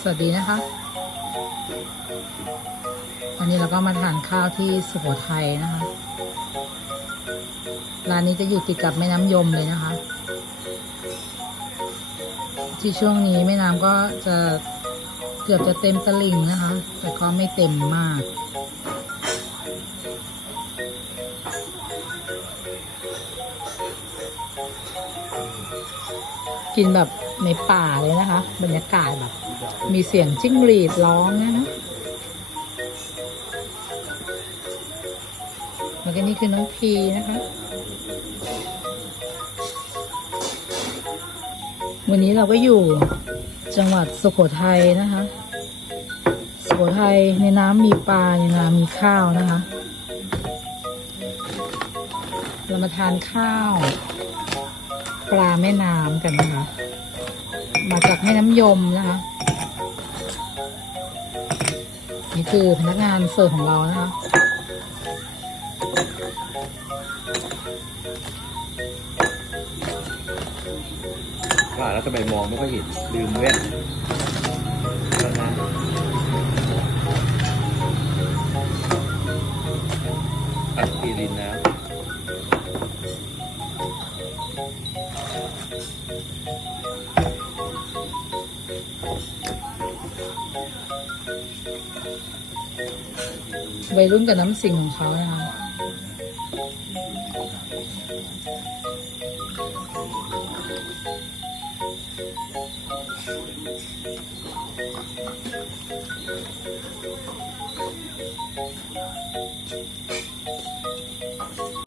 สวัสดีนะคะวันนี้เราก็มาทานข้าวที่สุโขทัยนะคะ ร้านนี้จะอยู่ติดกับแม่น้ำยมเลยนะคะ ที่ช่วงนี้แม่น้ำก็จะเกือบจะเต็มตลิ่งนะคะ แต่ก็ไม่เต็มมาก กินแบบในป่าเลยนะคะ บรรยากาศแบบ มีเสียงจิ้งหรีดร้องนะคะแล้วก็นี่คือน้องพีนะคะ วันนี้เราก็อยู่จังหวัดสุโขทัยนะคะ สุโขทัยในน้ำมีปลาในน้ำมีข้าวนะคะ เรามาทานข้าว ปลาแม่น้ำกันนะคะ มาจากแม่น้ำยมนะคะ นี่คือพนักงานเสิร์ฟของเรานะคะว่าแล้วทำไมมองไม่ค่อยเห็นลืมแว่นแอัดปีรินน้ วัยรุ่นกับน้ำสิ่งของเขานะคะ